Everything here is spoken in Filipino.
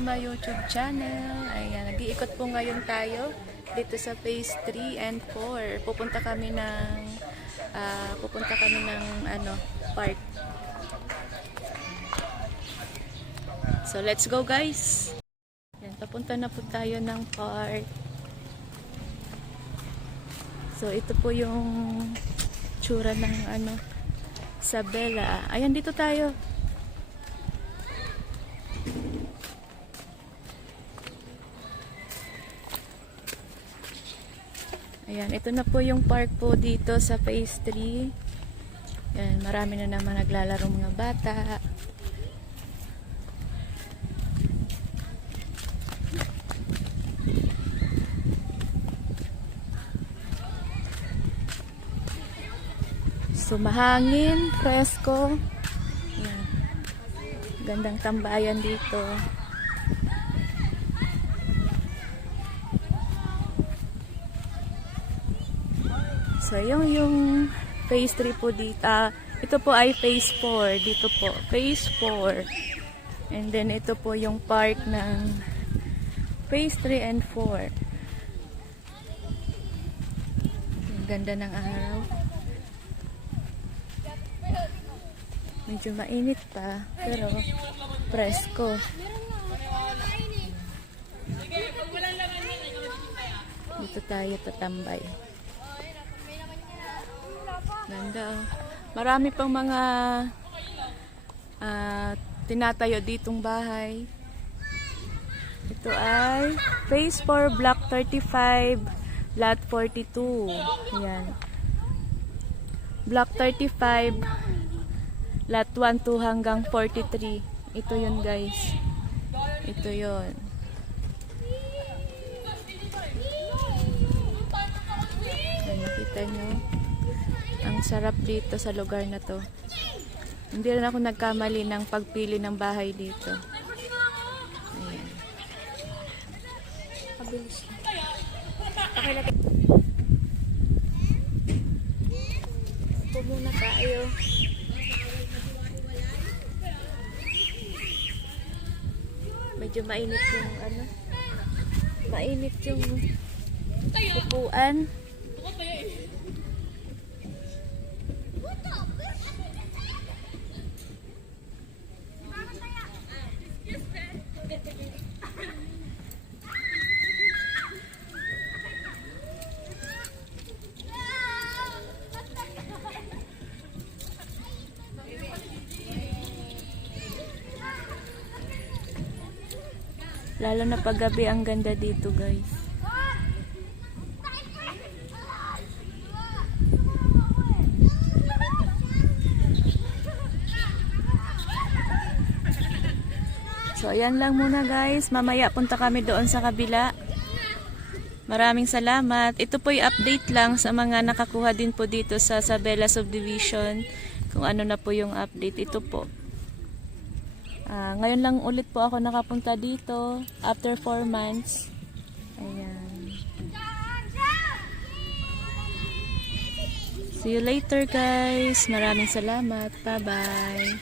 my YouTube channel. Ayan, nag-iikot po ngayon tayo dito sa phase 3 and 4. Pupunta kami ng park. So let's go guys. Ayan, papunta na po tayo ng park. So ito po yung tsura ng Isabela. Ayan, dito tayo. Ayan, ito na po yung park po dito sa phase 3. Ayan, marami na naman naglalaro mga bata. So, mahangin, presko. Ayan. Gandang tambayan dito. So, yung phase 3 po dito. Ito po ay phase 4. Dito po, phase 4. And then, ito po yung park ng phase 3 and 4. Ang ganda ng araw. Medyo mainit pa, pero presko. Dito tayo tatambay. Ganda. Marami pang mga tinatayo ditong bahay. Ito ay phase 4 block 35 lot 42. Ayan. Block 35 lot 1 2 hanggang 43. Ito yun guys. Ito yun. Ayan, nakita nyo. Ang sarap dito sa lugar na to. Hindi rin ako nagkamali ng pagpili ng bahay dito. Ayan. Pabilis na. Okay lang. Upo muna tayo. Medyo mainit yung mainit yung upuan. Lalo na pag gabi, ang ganda dito guys. So ayan lang muna guys. Mamaya punta kami doon sa kabila. Maraming salamat. Ito po yung update lang sa mga nakakuha din po dito sa Isabela Subdivision. Kung ano na po yung update. Ito po. Ngayon lang ulit po ako nakapunta dito after 4 months. Ayan. See you later guys. Maraming salamat. Bye bye.